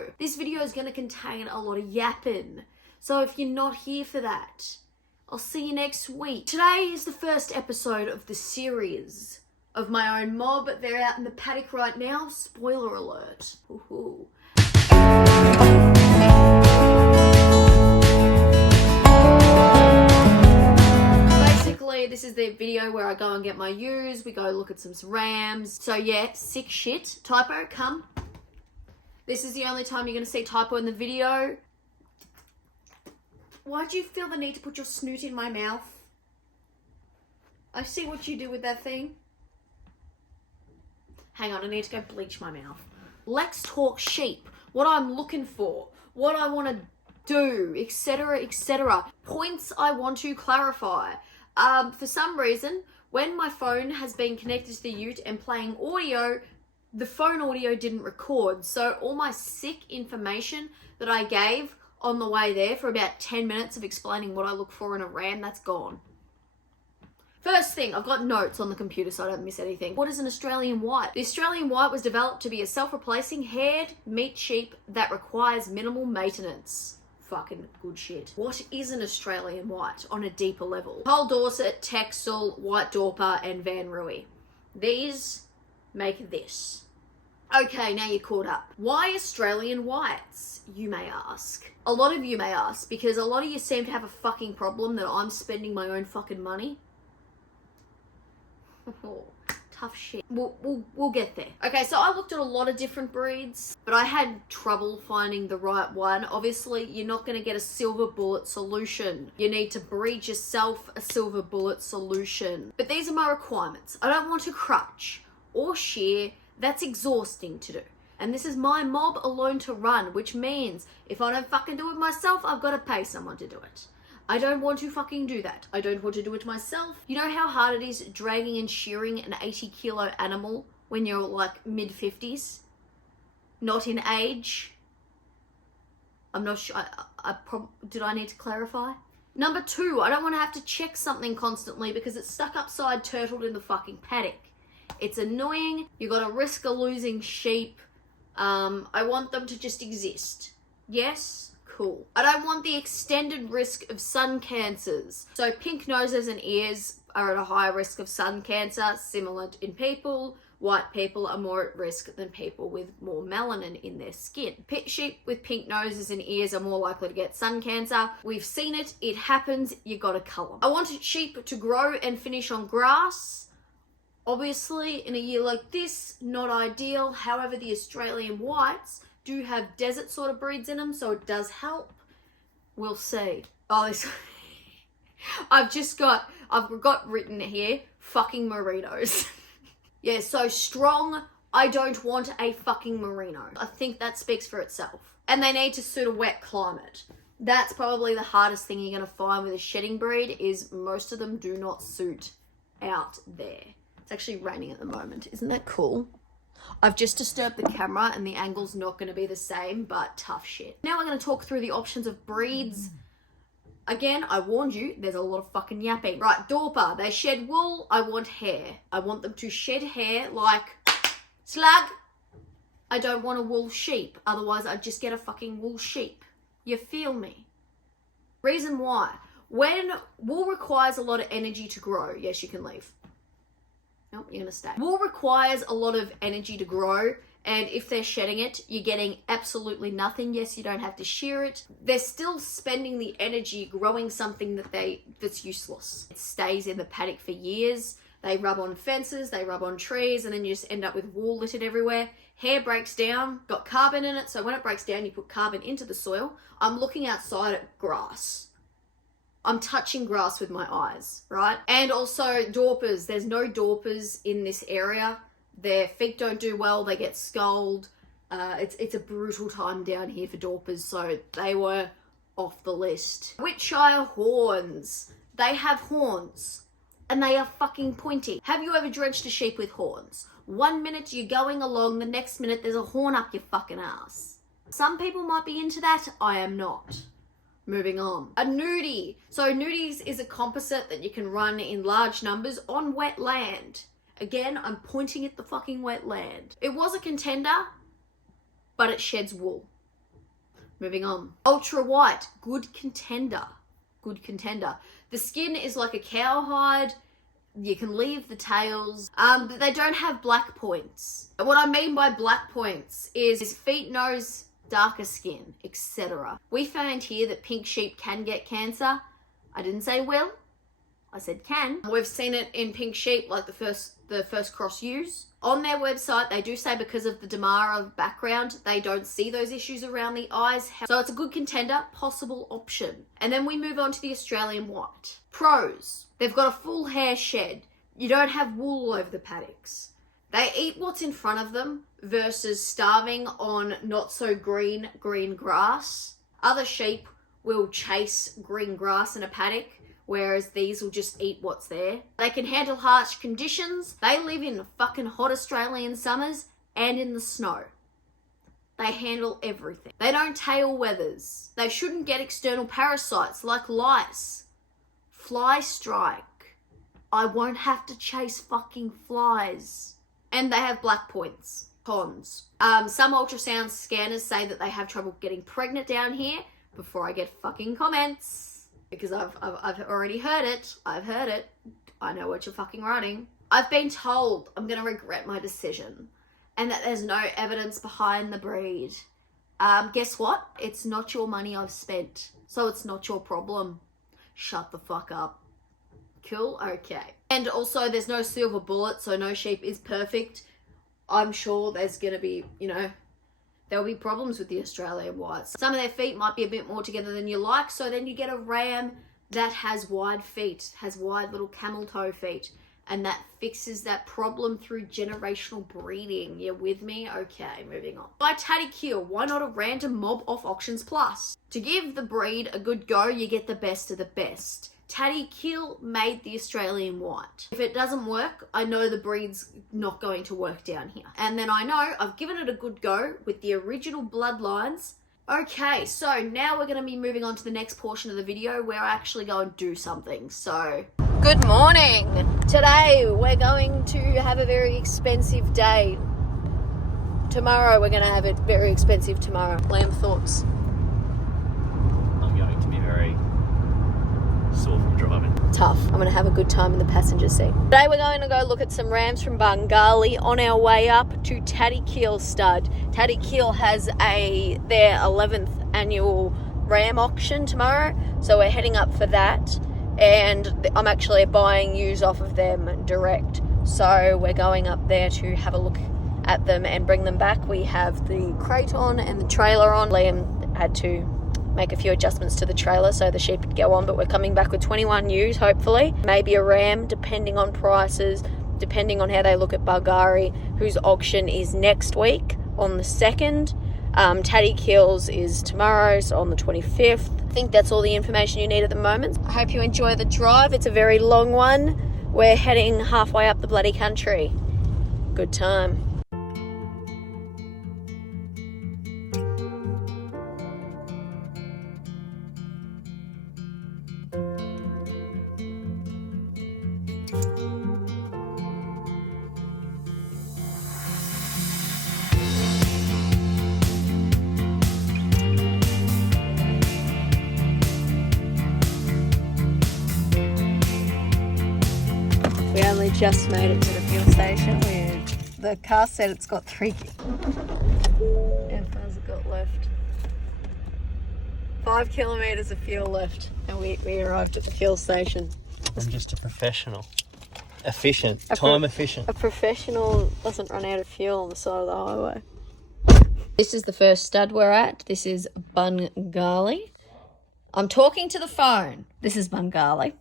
video. This video is going to contain a lot of yapping. So if you're not here for that, I'll see you next week. Today is the first episode of the series of my own mob. They're out in the paddock right now. Spoiler alert. Ooh. Basically, this is the video where I go and get my ewes. We go look at some rams. So yeah, sick shit. Typo, come. This is the only time you're going to see Typo in the video. Why'd you feel the need to put your snoot in my mouth? I see what you do with that thing. Hang on, I need to go bleach my mouth. Let's talk sheep. What I'm looking for. What I want to do, etc., etc. Points I want to clarify. For some reason, when my phone has been connected to the ute and playing audio, the phone audio didn't record. So all my sick information that I gave on the way there for about 10 minutes of explaining what I look for in a ram, that's gone. First thing, I've got notes on the computer so I don't miss anything. What is an Australian white? The Australian white was developed to be a self-replacing haired meat sheep that requires minimal maintenance. Fucking good shit. What is an Australian white on a deeper level? Hull Dorset, Texel, White Dorper, and Van Rooy. These make this. Okay, now you're caught up. Why Australian whites, you may ask? A lot of you may ask, because a lot of you seem to have a fucking problem that I'm spending my own fucking money. Tough shit. We'll get there. Okay, so I looked at a lot of different breeds, but I had trouble finding the right one. Obviously, you're not going to get a silver bullet solution. You need to breed yourself a silver bullet solution. But these are my requirements. I don't want to crutch or shear. That's exhausting to do. And this is my mob alone to run, which means if I don't fucking do it myself, I've got to pay someone to do it. I don't want to fucking do that. I don't want to do it myself. You know how hard it is dragging and shearing an 80-kilo animal when you're like mid-50s? Not in age? I'm not sure. Did I need to clarify? Number 2, I don't want to have to check something constantly because it's stuck upside turtled in the fucking paddock. It's annoying. You got a risk of losing sheep. I want them to just exist. Yes? Cool. I don't want the extended risk of sun cancers. So pink noses and ears are at a higher risk of sun cancer, similar in people. White people are more at risk than people with more melanin in their skin. Sheep with pink noses and ears are more likely to get sun cancer. We've seen it. It happens. You gotta cull them. I want sheep to grow and finish on grass. Obviously, in a year like this, not ideal. However, the Australian whites do have desert sort of breeds in them, so it does help. We'll see. Oh, this... I've got written here, fucking Merinos. Yeah, so strong, I don't want a fucking Merino. I think that speaks for itself. And they need to suit a wet climate. That's probably the hardest thing you're going to find with a shedding breed is most of them do not suit out there. It's actually raining at the moment. Isn't that cool? I've just disturbed the camera and the angle's not going to be the same, but tough shit. Now we're going to talk through the options of breeds. Again, I warned you, there's a lot of fucking yapping. Right, Dorper, they shed wool, I want hair. I want them to shed hair like slug. I don't want a wool sheep, otherwise I'd just get a fucking wool sheep. You feel me? Reason why. When wool requires a lot of energy to grow, yes, you can leave. Nope, you're gonna stay. Wool requires a lot of energy to grow, and if they're shedding it, you're getting absolutely nothing. Yes, you don't have to shear it. They're still spending the energy growing something that's useless. It stays in the paddock for years. They rub on fences, they rub on trees, and then you just end up with wool littered everywhere. Hair breaks down, got carbon in it, so when it breaks down, you put carbon into the soil. I'm looking outside at grass. I'm touching grass with my eyes, right? And also Dorpers. There's no Dorpers in this area. Their feet don't do well. They get sculled. It's a brutal time down here for Dorpers, so they were off the list. Wiltshire horns. They have horns, and they are fucking pointy. Have you ever drenched a sheep with horns? 1 minute you're going along, the next minute there's a horn up your fucking ass. Some people might be into that. I am not. Moving on. A nudie. So nudies is a composite that you can run in large numbers on wet land. Again, I'm pointing at the fucking wet land. It was a contender, but it sheds wool. Moving on. Ultra white, good contender. Good contender. The skin is like a cowhide. You can leave the tails, but they don't have black points. And what I mean by black points is feet, nose, darker skin, etc. We found here that pink sheep can get cancer. I didn't say will, I said can. We've seen it in pink sheep, like the first cross ewes. On their website, they do say because of the Damara background, they don't see those issues around the eyes. So it's a good contender, possible option. And then we move on to the Australian white. Pros. They've got a full hair shed. You don't have wool all over the paddocks. They eat what's in front of them versus starving on not so green grass. Other sheep will chase green grass in a paddock, whereas these will just eat what's there. They can handle harsh conditions. They live in fucking hot Australian summers and in the snow. They handle everything. They don't tail weathers. They shouldn't get external parasites like lice. Fly strike. I won't have to chase fucking flies. And they have black points. Cons. Some ultrasound scanners say that they have trouble getting pregnant down here. Before I get fucking comments, because I've already heard it. I've heard it. I know what you're fucking writing. I've been told I'm gonna regret my decision, and that there's no evidence behind the breed. Guess what? It's not your money I've spent, so it's not your problem. Shut the fuck up. Cool? Okay. And also, there's no silver bullet, so no sheep is perfect. I'm sure there's gonna be, there'll be problems with the Australian whites. Some of their feet might be a bit more together than you like, so then you get a ram that has wide feet, has wide little camel toe feet, and that fixes that problem through generational breeding. You with me? Okay, moving on. By Tatty Kill, why not a random mob off Auctions Plus? To give the breed a good go, you get the best of the best. Tatty Kill made the Australian white. If it doesn't work, I know the breed's not going to work down here. And then I know I've given it a good go with the original bloodlines. Okay, so now we're going to be moving on to the next portion of the video where I actually go and do something. So, good morning. Today we're going to have a very expensive day. Tomorrow we're going to have it very expensive tomorrow. Lamb thoughts? I'm going to be very sore from driving. Tough. I'm going to have a good time in the passenger seat. Today we're going to go look at some rams from Bengali on our way up to Tatty Kill stud. Tatty Kill has their 11th annual ram auction tomorrow, so we're heading up for that, and I'm actually buying ewes off of them direct, so we're going up there to have a look at them and bring them back. We have the crate on and the trailer on. Liam had to make a few adjustments to the trailer so the sheep could go on, but we're coming back with 21 ewes, hopefully. Maybe a ram, depending on prices, depending on how they look at Bulgari, whose auction is next week on the 2nd. Tatty Kills is tomorrow, so on the 25th. I think that's all the information you need at the moment. I hope you enjoy the drive. It's a very long one. We're heading halfway up the bloody country. Good time. We only just made it to the fuel station. The car said it's got 3. How far has it got left? 5 kilometres of fuel left, and we arrived at the fuel station. I'm just a professional. Efficient. Time efficient. A professional doesn't run out of fuel on the side of the highway. This is the first stud we're at. This is Bengali. I'm talking to the phone. This is Bengali.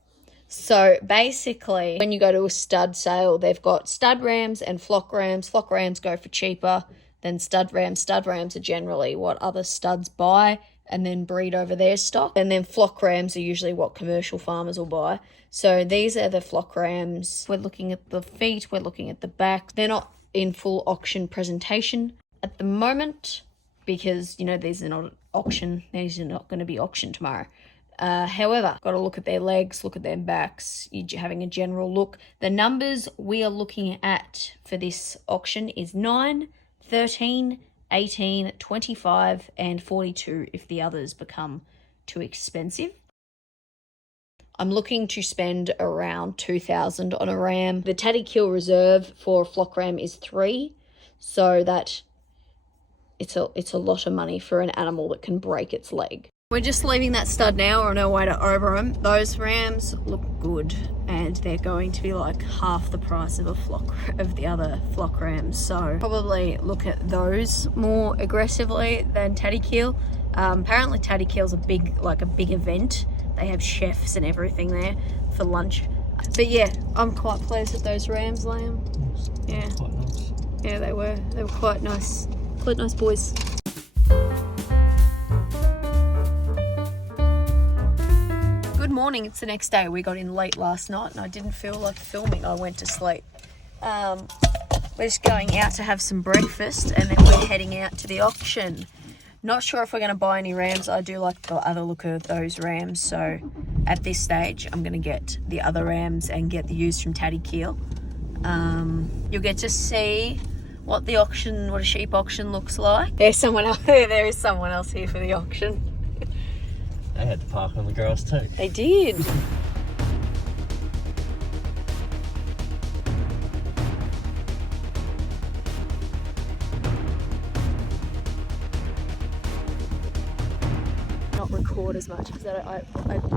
So basically, when you go to a stud sale, they've got stud rams and flock rams. Flock rams go for cheaper than stud rams. Stud rams are generally what other studs buy and then breed over their stock. And then flock rams are usually what commercial farmers will buy. So these are the flock rams. We're looking at the feet, we're looking at the back. They're not in full auction presentation at the moment because, these are not auction. These are not going to be auctioned tomorrow. However, got to look at their legs, look at their backs, you're having a general look. The numbers we are looking at for this auction is 9, 13, 18, 25, and 42 if the others become too expensive. I'm looking to spend around $2,000 on a ram. The Tatty Kill reserve for a flock ram is 3, so that it's a lot of money for an animal that can break its leg. We're just leaving that stud now. We're on our way to Oberon. Those rams look good, and they're going to be like half the price of the other flock rams. So probably look at those more aggressively than Tatty Kill. Apparently Tatty Kill's a big event. They have chefs and everything there for lunch. But yeah, I'm quite pleased with those rams, Liam. Yeah. Quite nice. Yeah, they were quite nice. Quite nice boys. Good morning, it's the next day. We got in late last night and I didn't feel like filming. I went to sleep. We're just going out to have some breakfast and then we're heading out to the auction. Not sure if we're going to buy any rams. I do like the other look of those rams, so at this stage I'm going to get the other rams and get the ewes from Tatty Kill. You'll get to see what a sheep auction looks like. There's someone else. There is someone else here for the auction. They had to park on the grass too. They did. Not record as much because I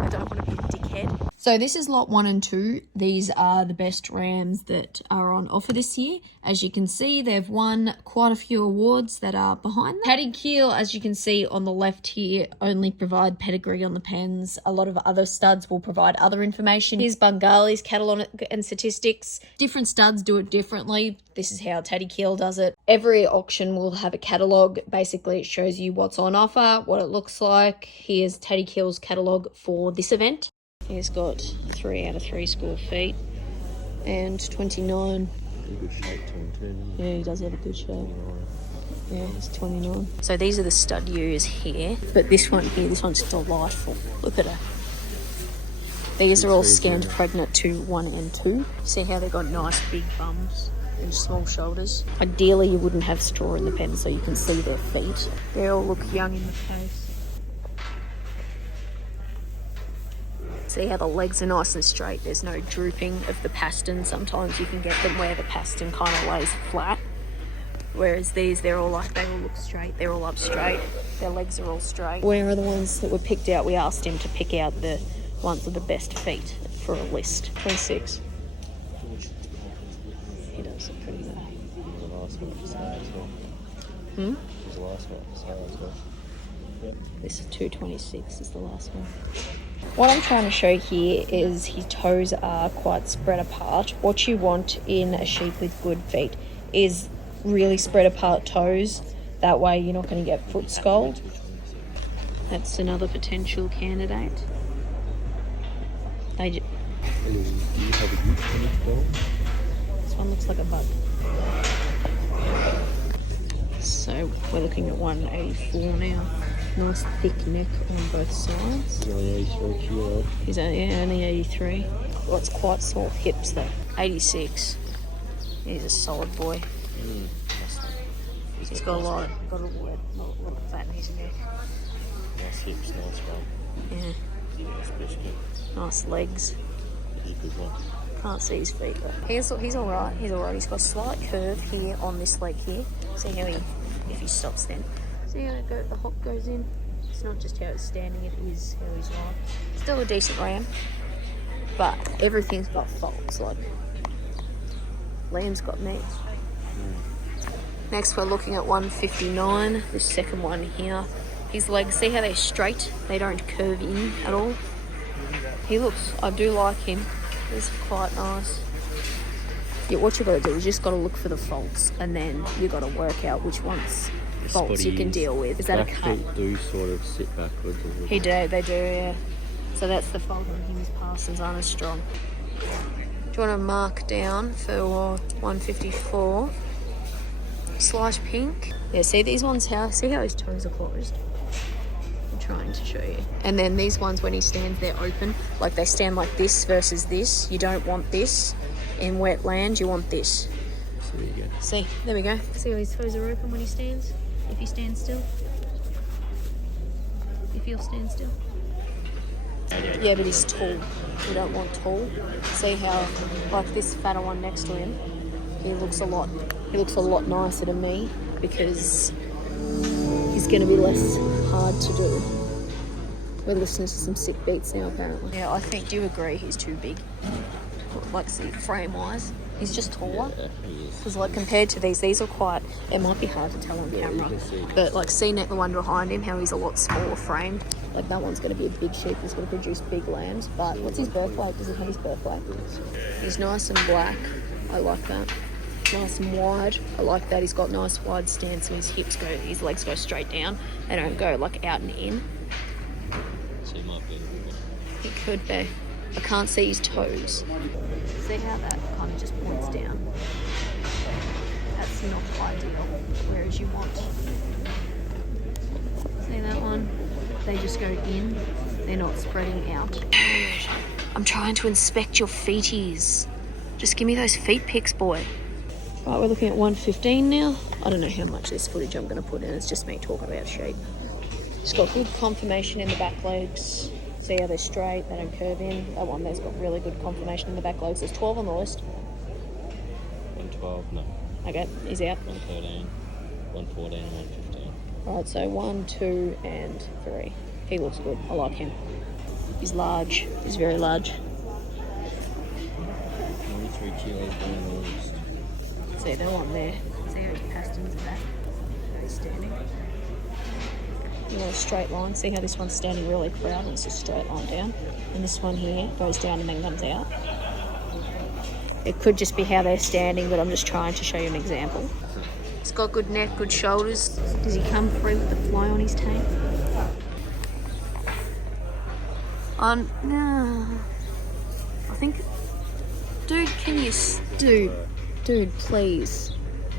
don't want to be a dickhead. So this is lot 1 and 2. These are the best rams that are on offer this year. As you can see, they've won quite a few awards that are behind them. Tatty Kill, as you can see on the left here, only provide pedigree on the pens. A lot of other studs will provide other information. Here's Bengali's cattle and statistics. Different studs do it differently. This is how Tatty Kill does it. Every auction will have a catalogue. Basically, it shows you what's on offer, what it looks like. Here's Tatty Kill's catalogue for this event. He's got 3 out of 3 score feet and 29. Good shape to him too. Yeah, he does have a good shape. Yeah, he's 29. So these are the stud ewes here, but this one here, this one's delightful. Look at her. These are all scanned pregnant to 1 and 2. See how they've got nice big bums and small shoulders. Ideally, you wouldn't have straw in the pen so you can see their feet. They all look young in the face. See how the legs are nice and straight. There's no drooping of the pastern. Sometimes you can get them where the pastern kind of lays flat. Whereas these, they all look straight. They're all up straight. Their legs are all straight. Where are the ones that were picked out? We asked him to pick out the ones with the best feet for a list. 26. He does look pretty good. The last one. This is 226 is the last one. What I'm trying to show here is his toes are quite spread apart. What you want in a sheep with good feet is really spread apart toes. That way you're not going to get foot scald. That's another potential candidate. This one looks like a bug. So we're looking at 184 now. Nice thick neck on both sides. He's only 83 kilo. He's only 83. Well, it's quite small hips though. 86. He's a solid boy. He's got a lot of fat in his neck. Nice hips, nice one. Yeah. Nice biscuit. Nice legs. He's a good one. Can't see his feet though. He's alright. He's alright. He's got a slight curve here on this leg here. See how if he stops then. See how the hop goes in? It's not just how it's standing, it is how he's lying. Still a decent ram, but everything's got faults. Like Liam's got knees. Next we're looking at 159, this second one here. His legs, see how they're straight? They don't curve in at all. I do like him. He's quite nice. Yeah, what you got to do is just got to look for the faults, and then you got to work out which ones faults you can deal with. Is that a cut? Feet do sort of sit backwards. They do, yeah. So that's the fault on him. His pastors aren't as strong. Do you want to mark down for 154? Slash pink. Yeah, see these ones see how his toes are closed? I'm trying to show you. And then these ones, when he stands, they're open. Like they stand like this versus this. You don't want this. In wet land, you want this. So there you go. See, there we go. See how his toes are open when he stands? If you stand still. If you'll stand still. Yeah, but he's tall. We don't want tall. See how, like this fatter one next to him, he looks a lot nicer to me because he's going to be less hard to do. We're listening to some sick beats now, apparently. Yeah, I think, do you agree he's too big? Like, see, frame-wise, he's just taller. Yeah, he is. Because, like, compared to these are quite, it might be hard to tell on camera, but, like, see the one behind him, how he's a lot smaller framed. Like, that one's going to be a big sheep, he's going to produce big lambs. But what's his birth weight? Does he have his birth weight? He's nice and black. I like that. Nice and wide. I like that. He's got nice wide stance, so his legs go straight down. They don't go, like, out and in. So he might be. He could be. I can't see his toes. See how that kind of just points down? That's not ideal, whereas you want. See that one? They just go in, they're not spreading out. I'm trying to inspect your feeties. Just give me those feet pics, boy. Right, we're looking at 115 now. I don't know how much of this footage I'm going to put in. It's just me talking about sheep. It's got good conformation in the back legs. See how they're straight, they don't curve in. That one there's got really good conformation in the back legs. There's 12 on the list. 112, no. Okay, he's out. 113, 114 and 115. Right, so 1, 2 and 3. He looks good. I like him. He's large. He's very large. 43 kilos on the list. See that one there. See how his pasterns are back. How he's standing. You want a straight line. See how this one's standing really proud and it's a straight line down. And this one here goes down and then comes out. It could just be how they're standing, but I'm just trying to show you an example. He's got good neck, good shoulders. Does he come through with the fly on his tail? No. I think... Dude, can you... Dude, please.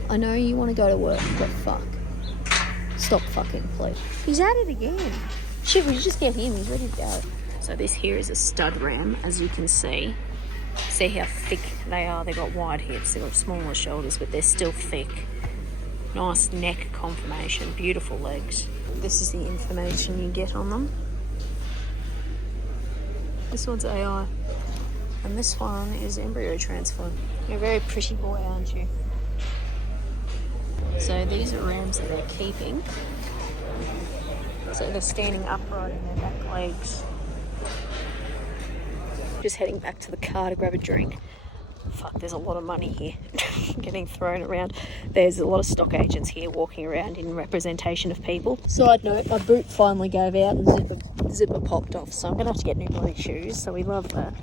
I know you want to go to work, but fuck. Stop fucking, please. He's at it again. Shit, we should just get him. He's ready to go. So this here is a stud ram, as you can see. See how thick they are. They've got wide hips. They've got smaller shoulders, but they're still thick. Nice neck conformation. Beautiful legs. This is the information you get on them. This one's AI. And this one is embryo transfer. You're a very pretty boy, aren't you? So these are rams that they're keeping. So they're standing upright in their back legs. Just heading back to the car to grab a drink. Fuck, there's a lot of money here getting thrown around. There's a lot of stock agents here walking around in representation of people. Side note, my boot finally gave out and the zipper popped off, so I'm going to have to get new bloody shoes, so we love that.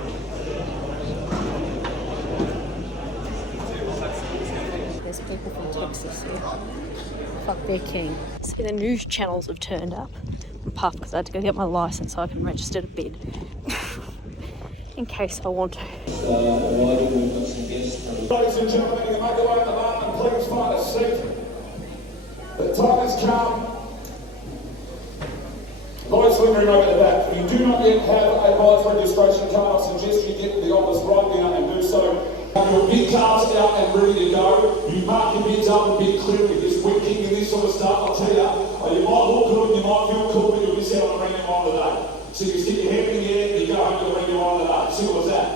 There's people from Texas here. Fuck, they're keen. See, the news channels have turned up. I'm puffed because I had to go get my licence so I can register to bid. In case I want to. Ladies and gentlemen, you can make your way in the barn and please find a seat. The time has come. Lights lingering over the back. If you do not yet have a lights registration card, I suggest you get to the office right now and do so. Have your bid cards out and ready to go. You mark your bids up and bid clearly. This wicking and this sort of stuff, I'll tell you, you might look good and you might feel cool, but you'll miss out on a random on the day. So you stick your head in the air and you go home to the random on the day. Simple as that.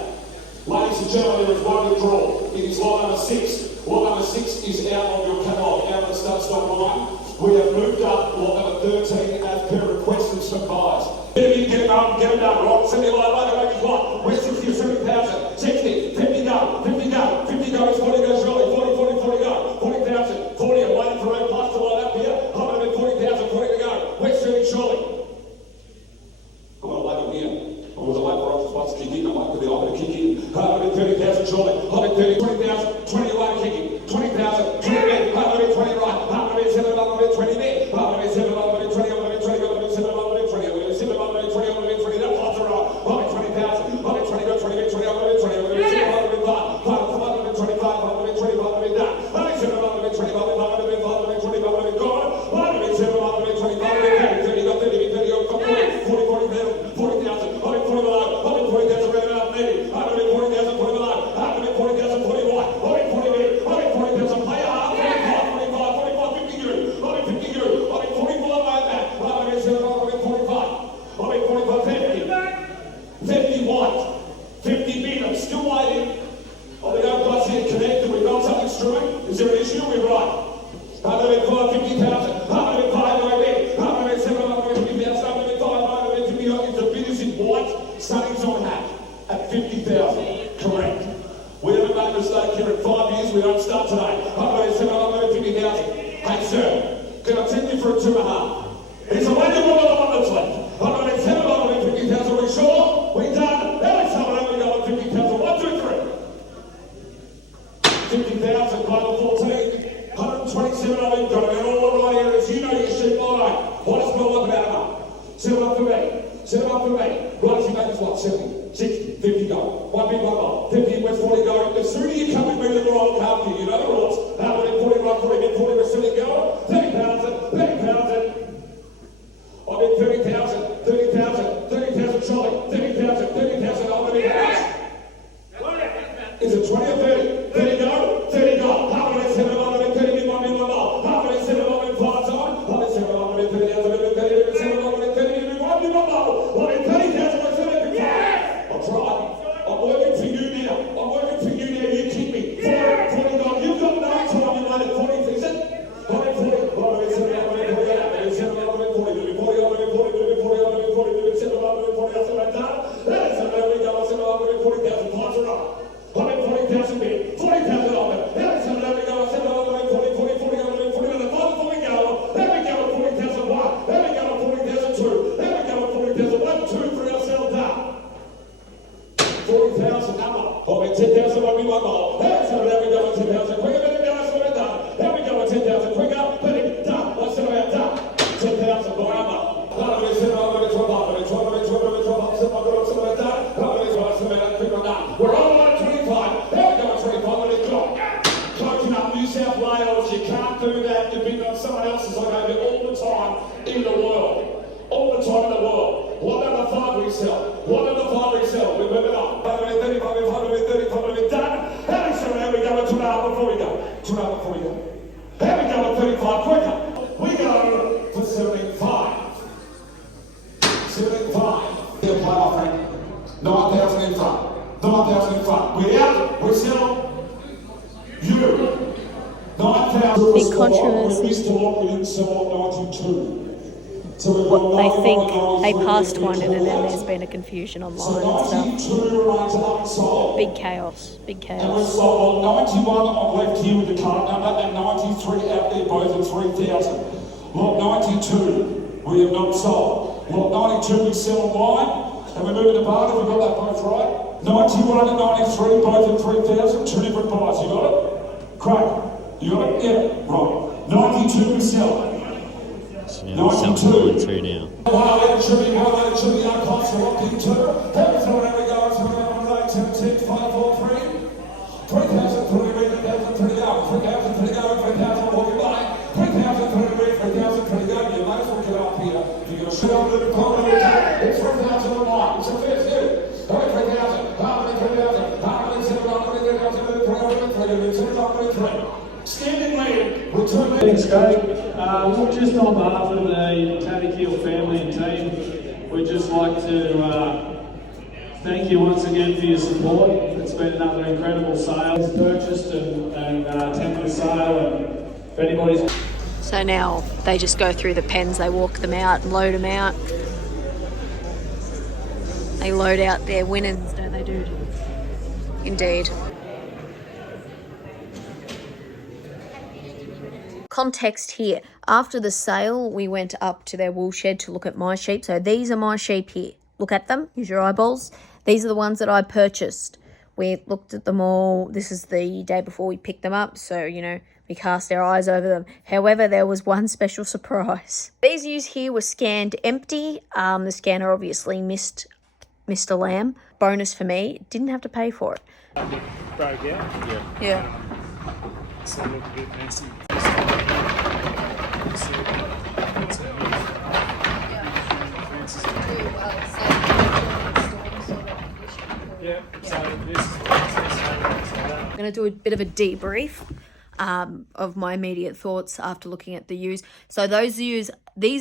Ladies and gentlemen, there is one to draw. It is lot number 6. Lot number 6 is out on your catalogue, out of the start stop line. We have moved up lot number 13 as per request from some buyers. Get them done, right? 70 live, make it fly. We're 60 or 70,000. 60, 50 go, 50 go, 50 goes, 40 goes, Charlie, 40, 40 go, 40,000, 40, I'm waiting for a plus to line up here. I'm going to be 40,000, 40 to go. We're 30, Charlie. I'm going to wait on here. I was away for options once to kick in. I'm waiting for the offer to kick in. I'm at 30,000, Charlie. I'm at 30, 20,000, 20 away kicking. 20,000, 20 there. I'm at 20 right. I'm at 7, I'm at 20 there. I'm at 7, I'm at 20, I'm at 20, I'm at 7, I'm at 20, I'm at 7, I'm at 20, I'm at 20. That pots are right. I'm at 20,000. I'm at 20, go 20, 20, I'm at 20, I'm at 7, I'm at 5. I'm at 25, I'm at 25, I'm at done. I'm at 7, I'm at 25, I'm at 5, I'm at 5, I'm at 25, I'm at gone. I'm at 7, I'm at 25, I'm at 30, got 30, Set them up for me. Set them up for me. Right, you make us what? 70, 60, 50 go. One big, one more. 50 west, 40 go. The sooner you come with me, the more I'll come to you. You know the rules. Now, 40, right, 40, mid 40, west, 70 go. 30,000, 30,000. I'm in 30,000, 30,000, 30,000 trolley, 30,000, 30,000. I'm in yes! Is it 20 or 30? 30 go, 30 go. Half of it, 7 of it, 30 in 1 minute, 1 mile. Half of it, 7 of it, 5 time. Half of it, 7 of it, 30,000, 30, 7 of it, 30 in 1 minute, 1 mile. I'm in 30,000, I'm 7 yes! I'm trying. I'm working for you now. I'm working for you now. You kick me. 40 go. You've got no time. You let it 40, fix it. 40, 40. I'm in 7 of it, 40, I'm in 7 of it, 40, 40, 40, 40, 40, 40, 7 of it, 40, I'm 7 done. That's a very go. 7 of it, 40,000. Points are up. I'm in 40,000 bid, 40,000 of it. That's a very go. 7 of it, 40, 40, 40, 40, 40, 40, 40 go. There we go. 40,000 one. There we go. 40,000 two. There we go. 40,000 1, 2, 3, ourselves done. 40,000 number. I'm in 10,000 1 1 mile. That's a there we go. 10,000 quicker. There we go. That's what we're done. There we go. 10,000 quicker. Let it done. What's it about done? 10,000 by number. 12, 7, 12, 12, 12, 12, 12, 12, 7, done. We're all on 25. There we go, 25. Let it go. Coaching up New South Wales. You can't do that. Depending on someone else's. I go there all the time in the world. All the time in the world. 1 out of 5 we sell. 1 out of 5 we sell. We're moving on. 535, 535, done. There we go. 2.5 before we go. 2.5 before we go. There we go. 35 quicker. We go for 75. 75. He'll play off, friend. 9,000 in front. 9,000 in front. We're out. We sell. You. 9,000. Big controversy. We didn't sell 92. So What they think they passed one in, and then there's been a confusion online and stuff. Big chaos. Big And we've chaos. sold 91 on left here with the card number, and 93 out there both at 3,000. Lot 92 we have not sold. Lot 92 we sell online, and we're moving to barter. We've got that both right. 91 and 93 both at 3,000. 2 different buys. You got it? Craig, you got it? Yeah, right. 92 we sell. Yeah, we're selling 92 now. Wow, it should be our cost of locking two. There's no way we go. It's around 8, 10, 6, 5, 4, 3. 3,000, 3,000, 3,000, 3,000, 3,000, walking by. 3,000, 3,000, 3,000, go. You might as well get up here. You're going to sit on the corner. It's 3,000 on mine. It's a fair suit. 3,000, half of 3,000, half of 7,000, 3,000, standing lead. Return. Thanks, Craig. Look, just on behalf of the Tatterkill family and team, we'd just like to thank you once again for your support. It's been another incredible sale. It's purchased and tender sale, and if anybody's... So now they just go through the pens, they walk them out and load them out. They load out their winnings, don't they, dude? Indeed. Context here. After the sale, we went up to their wool shed to look at my sheep. So these are my sheep here. Look at them. Use your eyeballs. These are the ones that I purchased. We looked at them all. This is the day before we picked them up. So, you know, we cast our eyes over them. However, there was one special surprise. These ewes here were scanned empty. The scanner obviously missed a lamb. Bonus for me. Didn't have to pay for it. Broke out? Yeah. So it looked a bit messy. Yeah, so I'm going to do a bit of a debrief of my immediate thoughts after looking at the ewes. So these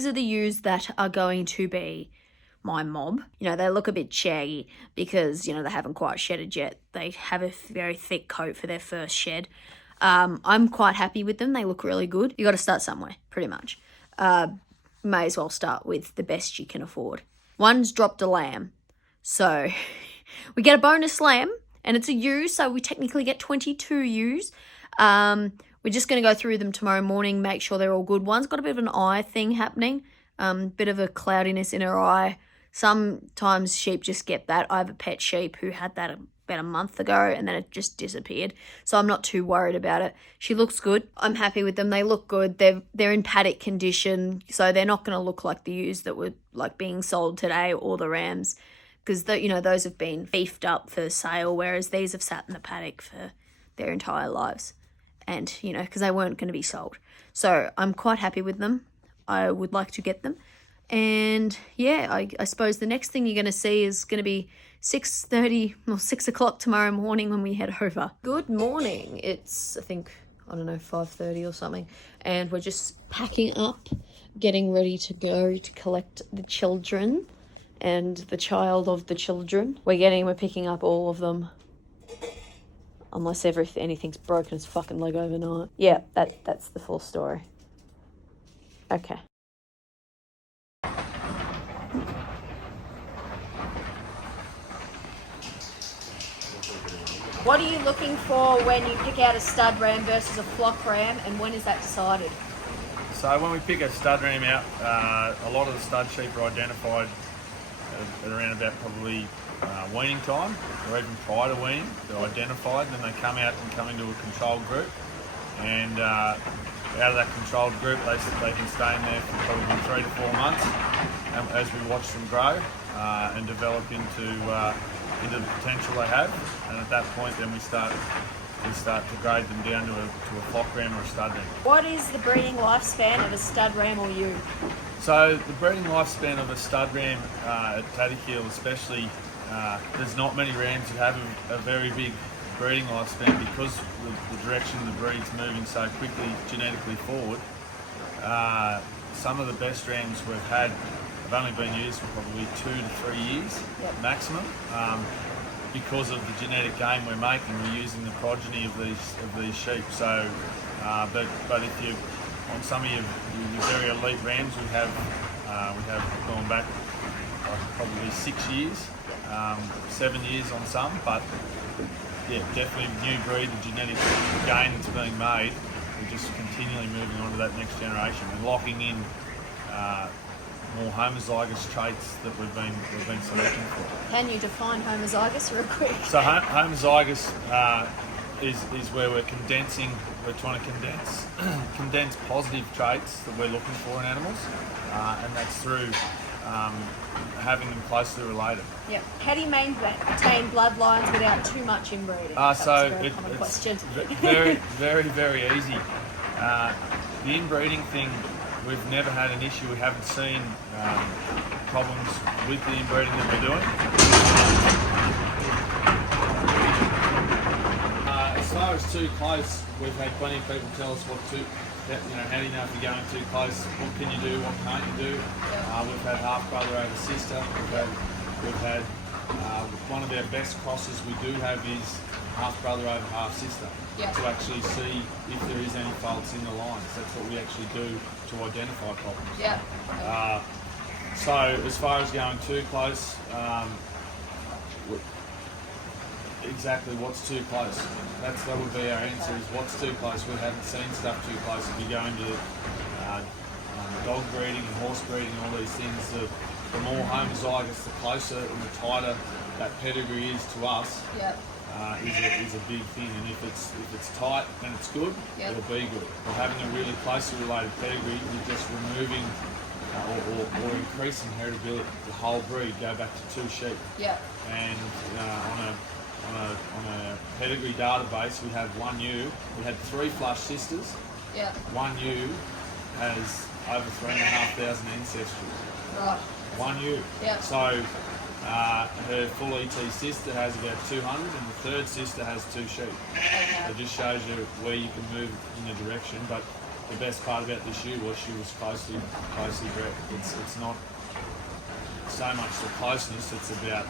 are the ewes that are going to be my mob. You know, they look a bit shaggy because, you know, they haven't quite shedded yet. They have a very thick coat for their first shed. I'm quite happy with them. They look really good. You got to start somewhere, pretty much. May as well start with the best you can afford. One's dropped a lamb. So we get a bonus lamb, and it's a ewe, so we technically get 22 ewes. We're just going to go through them tomorrow morning, make sure they're all good. One's got a bit of an eye thing happening, bit of a cloudiness in her eye. Sometimes sheep just get that. I have a pet sheep who had that about a month ago, and then it just disappeared. So I'm not too worried about it. She looks good. I'm happy with them. They look good. They're in paddock condition, so they're not going to look like the ewes that were like being sold today, or the rams, because those have been beefed up for sale, whereas these have sat in the paddock for their entire lives, and because they weren't going to be sold. So I'm quite happy with them. I would like to get them. And yeah, I suppose the next thing you're going to see is going to be 6:30 or 6 o'clock tomorrow morning when we head over. Good morning. It's, I think, 5:30 or something. And we're just packing up, getting ready to go to collect the children and the child of the children. We're picking up all of them. Unless anything's broken as fucking leg overnight. Yeah, that's the full story. Okay. What are you looking for when you pick out a stud ram versus a flock ram, and when is that decided? So when we pick a stud ram out, a lot of the stud sheep are identified at around about probably weaning time, or even prior to weaning. They're identified, and then they come out and come into a controlled group. And out of that controlled group, they can stay in there for probably 3 to 4 months as we watch them grow and develop into the potential they have. And at that point, then we start to grade them down to a flock ram or a stud ram. What is the breeding lifespan of a stud ram or ewe? So the breeding lifespan of a stud ram at Tatterkill especially, there's not many rams who have a very big breeding lifespan, because the direction the breed's moving so quickly genetically forward. Some of the best rams we've had have only been used for probably 2 to 3 years maximum. Because of the genetic game we're making, we're using the progeny of these sheep. So, but if you on some of your very elite rams, we have gone back probably 6 years, 7 years on some. But yeah, definitely new breed, the genetic gain that's being made. We're just continually moving on to that next generation and locking in more homozygous traits that we've been selecting for. Can you define homozygous real quick? So homozygous is where we're trying to condense positive traits that we're looking for in animals, and that's through having them closely related. Yeah. How do you maintain bloodlines without too much inbreeding? So it's a common question. Very, very, very easy. The inbreeding thing, we've never had an issue. We haven't seen problems with the inbreeding that we're doing. As far as too close, we've had plenty of people tell us how do you know if you're going too close? What can you do? What can't you do? We've had half brother over sister. We've had one of our best crosses we do have is half brother over half sister, to actually see if there is any faults in the lines. That's what we actually do to identify problems. So as far as going too close, exactly what's too close? That would be our answer, is what's too close. We haven't seen stuff too close. If you go into dog breeding and horse breeding, all these things, the more homozygous, the closer and the tighter that pedigree is to us. Is a big thing, and if it's tight and it's good, it'll be good. Or having a really closely related pedigree, you're just removing or increasing heritability. The whole breed, go back to 2 sheep. And on a pedigree database, we have 1 ewe. We had 3 flush sisters. 1 ewe has over 3,500 ancestors. Right. 1 ewe. So. Her full ET sister has about 200, and the 3rd sister has 2 sheep. It just shows you where you can move in a direction. But the best part about this ewe was she was closely bred. It's not so much the closeness; it's about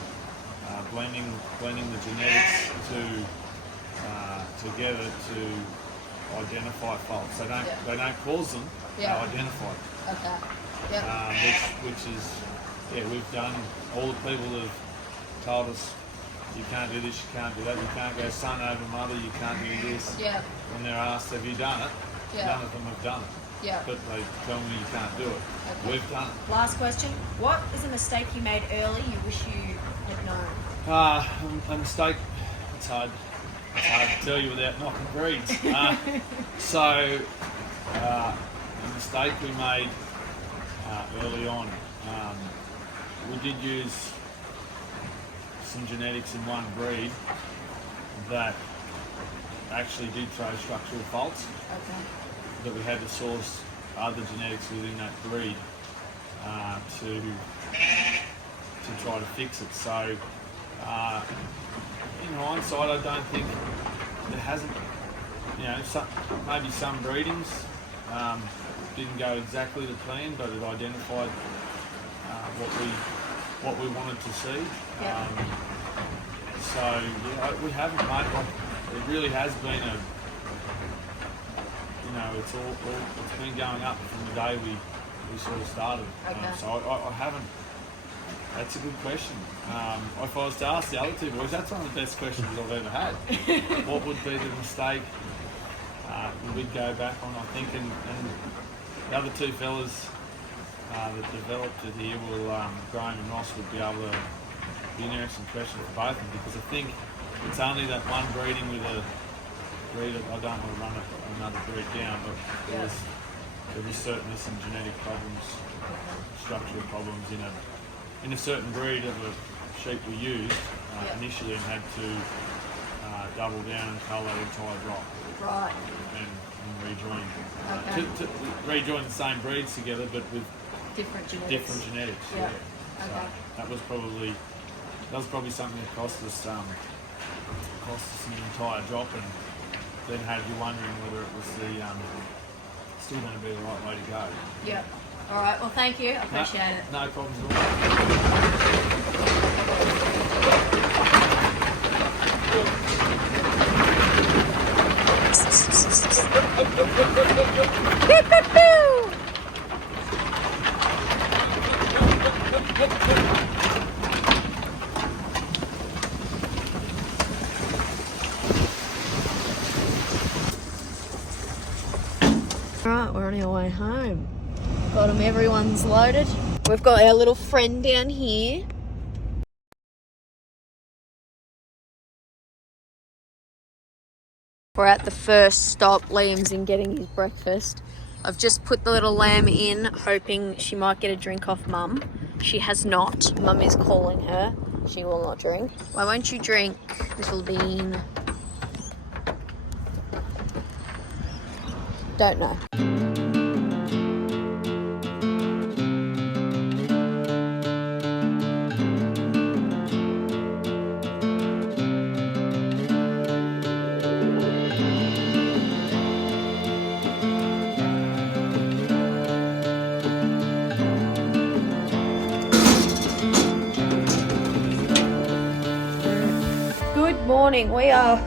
blending the genetics together to identify faults. They don't cause them; they identify them. Which is. Yeah, we've done, all the people that have told us you can't do this, you can't do that, you can't go son over mother, you can't do this. When they're asked, have you done it? None of them have done it. But they tell me you can't do it. We've done it. Last question. What is a mistake you made early you wish you had known? A mistake it's hard to tell you without knocking breeds. The mistake we made early on, we did use some genetics in one breed that actually did throw structural faults. Okay. That we had to source other genetics within that breed to try to fix it. So, in hindsight, I don't think there hasn't, maybe some breedings didn't go exactly to plan, but it identified what we wanted to see. Yeah. We haven't, mate. It really has been it's been going up from the day we sort of started. Okay. I haven't. That's a good question. If I was to ask the other two boys, that's one of the best questions I've ever had. What would be the mistake we'd go back on, I think, and the other two fellas that developed it here Graham and Ross would be able to be an interesting question for both of them, because I think it's only that one breeding with a breed. I don't want to run another breed down, but there was certainly some genetic problems, structural problems in a certain breed of a sheep we used initially, and had to double down and cull that entire drop. Right. And rejoin. Okay. To rejoin the same breeds together, but with Different genetics. Yeah. Okay. So that was probably something that cost us an entire drop, and then had you wondering whether it was still going to be the right way to go. Yep. All right. Well, thank you. I appreciate it. No problems at all. Right, we're on our way home. Got them, everyone's loaded. We've got our little friend down here. We're at the first stop. Liam's in getting his breakfast. I've just put the little lamb in, hoping she might get a drink off Mum. She has not. Mum is calling her. She will not drink. Why won't you drink, little bean? Don't know. Good morning. We are,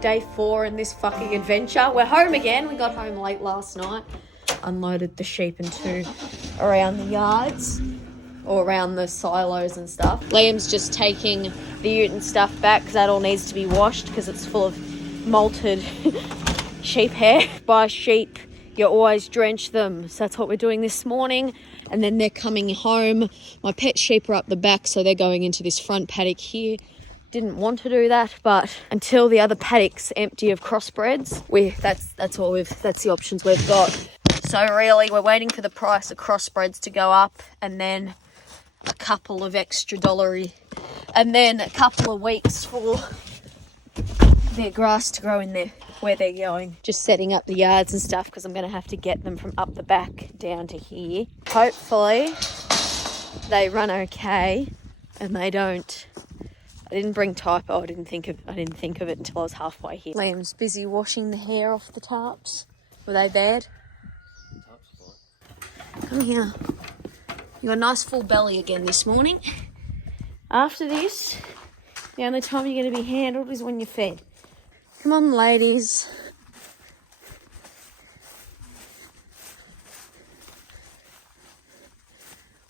day 4 in this fucking adventure. We're home again. We got home late last night. Unloaded the sheep and 2 around the yards, or around the silos and stuff. Liam's just taking the ute and stuff back because that all needs to be washed because it's full of malted sheep hair. By sheep, you always drench them. So that's what we're doing this morning. And then they're coming home. My pet sheep are up the back, so they're going into this front paddock here. Didn't want to do that, but until the other paddock's empty of crossbreds, that's the options we've got. So really, we're waiting for the price of crossbreds to go up, and then a couple of extra $1, and then a couple of weeks for their grass to grow in there where they're going. Just setting up the yards and stuff because I'm going to have to get them from up the back down to here. Hopefully they run okay and they don't. I didn't bring Typo. I didn't think of it until I was halfway here. Liam's busy washing the hair off the tarps. Were they bad? Come here. You got a nice full belly again this morning. After this, the only time you're going to be handled is when you're fed. Come on, ladies.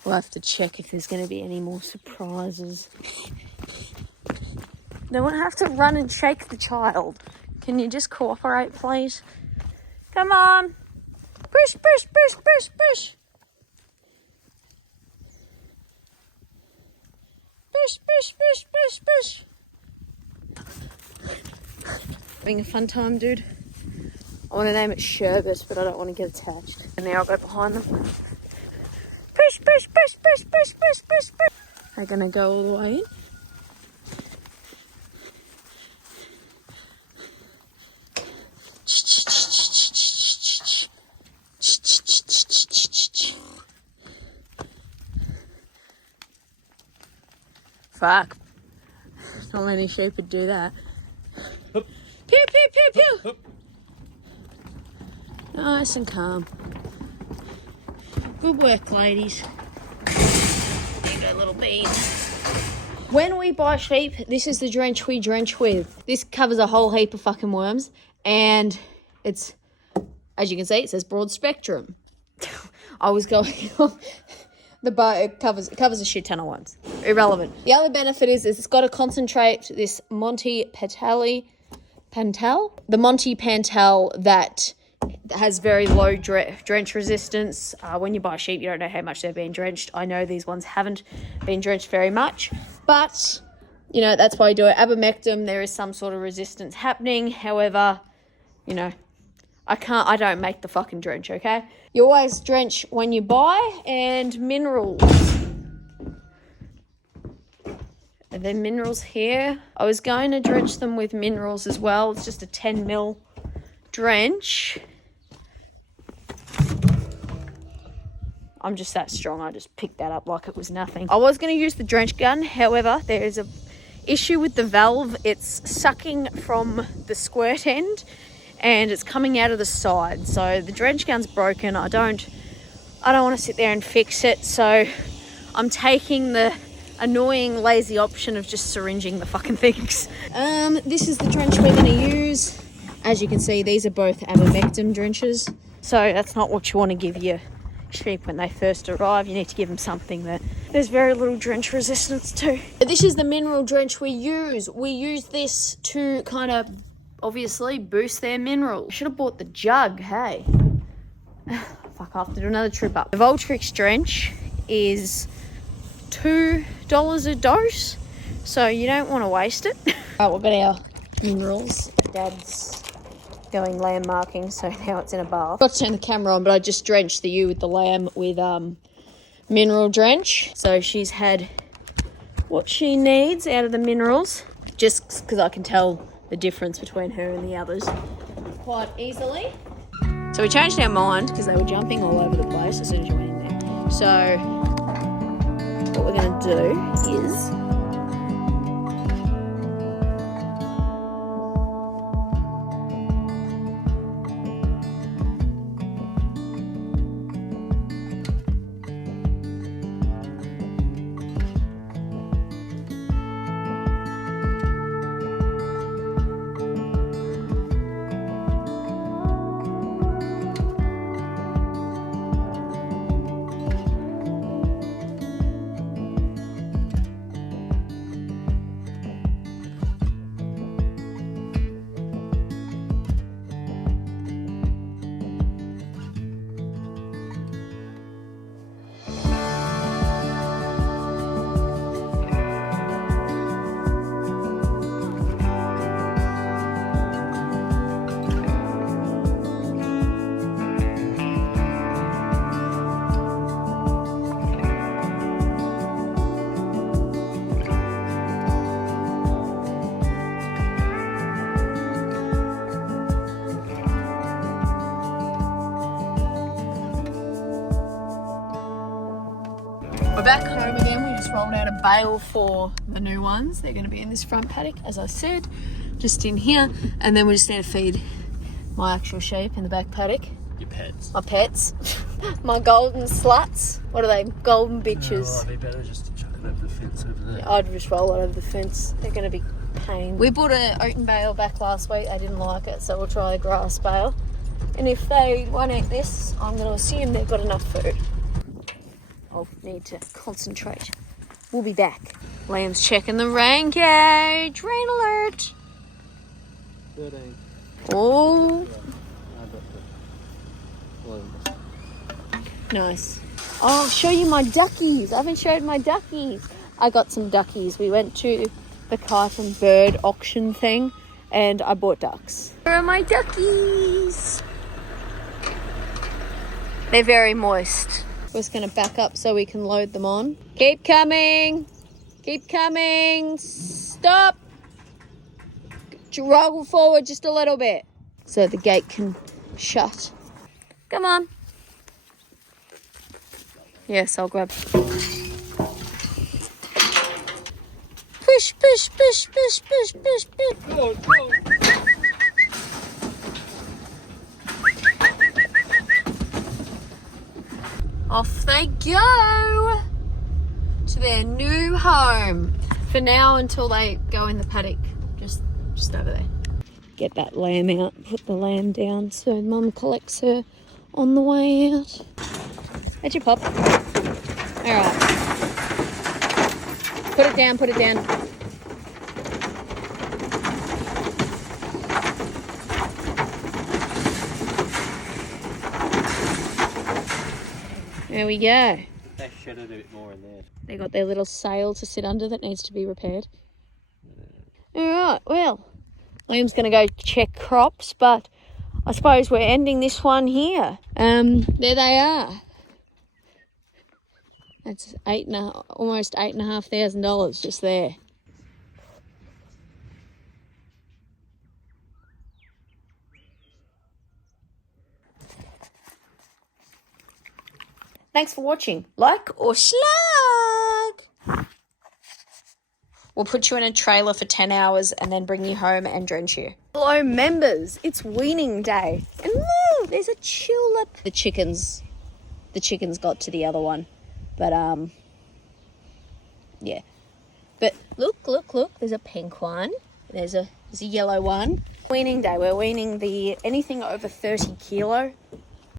We'll have to check if there's going to be any more surprises. They won't have to run and shake the child. Can you just cooperate, please? Come on. Push, push, push, push, push. Push, push, push, push, push. Having a fun time, dude. I want to name it Sherbet, but I don't want to get attached. And now I'll go behind them. Push, push, push, push, push, push, push, push. They're going to go all the way in. Fuck. Not many sheep would do that. Pew, pew, pew, pew. Nice and calm. Good work, ladies. There you go, little beans. When we buy sheep, this is the drench we drench with. This covers a whole heap of fucking worms. And it's, as you can see, it says broad spectrum. I was going on. The bar, it covers a shit ton of ones. Irrelevant. The other benefit is it's got to concentrate this Monty Pantel, the Monty Pantel that has very low drench resistance. When you buy sheep, you don't know how much they've been drenched. I know these ones haven't been drenched very much, but you know, that's why you do it. Ivermectin, there is some sort of resistance happening. However, you know, I don't make the fucking drench, okay? You always drench when you buy, and minerals. And then minerals here. I was going to drench them with minerals as well. It's just a 10 mil drench. I'm just that strong. I just picked that up like it was nothing. I was going to use the drench gun. However, there is a issue with the valve. It's sucking from the squirt end and it's coming out of the side. So the drench gun's broken. I don't want to sit there and fix it. So I'm taking the annoying lazy option of just syringing the fucking things. This is the drench we're going to use. As you can see, these are both ivermectin drenches. So that's not what you want to give your sheep when they first arrive. You need to give them something that there's very little drench resistance to. This is the mineral drench we use. We use this to kind of obviously boost their mineral. Should have bought the jug, hey. Fuck, I have to do another trip up. The Voltrix drench is $2 a dose, so you don't want to waste it. Alright, we've got our minerals. Dad's going lamb marking, so now it's in a bath. Got to turn the camera on, but I just drenched the ewe with the lamb with mineral drench. So she's had what she needs out of the minerals, just because I can tell the difference between her and the others quite easily. So we changed our mind because they were jumping all over the place as soon as you went in there. So what we're going to do is we're back home again. We just rolled out a bale for the new ones. They're going to be in this front paddock, as I said, just in here. And then we just need to feed my actual sheep in the back paddock. Your pets. My pets. My golden sluts. What are they? Golden bitches. Oh, they better just chuck it over the fence over there. I'd just roll it over the fence. They're going to be pain. We bought an oaten bale back last week. They didn't like it, so we'll try a grass bale. And if they won't eat this, I'm going to assume they've got enough food. I'll need to concentrate. We'll be back. Liam's checking the rain gauge. Rain alert. 13. Oh. Nice. I'll show you my duckies. I haven't showed my duckies. I got some duckies. We went to the kite and bird auction thing and I bought ducks. Where are my duckies? They're very moist. We're just going to back up so we can load them on. Keep coming. Keep coming. Stop. Roll forward just a little bit so the gate can shut. Come on. Yes, I'll grab. Push, push, push, push, push, push, push. Go, go. Off they go to their new home. For now, until they go in the paddock, just over there. Get that lamb out, put the lamb down so Mum collects her on the way out. How'd you pop? All right. Put it down, put it down. There we go. They shedded a bit more in there. They got their little sail to sit under that needs to be repaired. All right, well, Liam's going to go check crops, but I suppose we're ending this one here. There they are. That's almost $8,500 just there. Thanks for watching. Like or slag. We'll put you in a trailer for 10 hours and then bring you home and drench you. Hello, members. It's weaning day. And look, there's a tulip. The chickens got to the other one. But, yeah. But look. There's a pink one. There's a yellow one. Weaning day. We're weaning anything over 30 kilo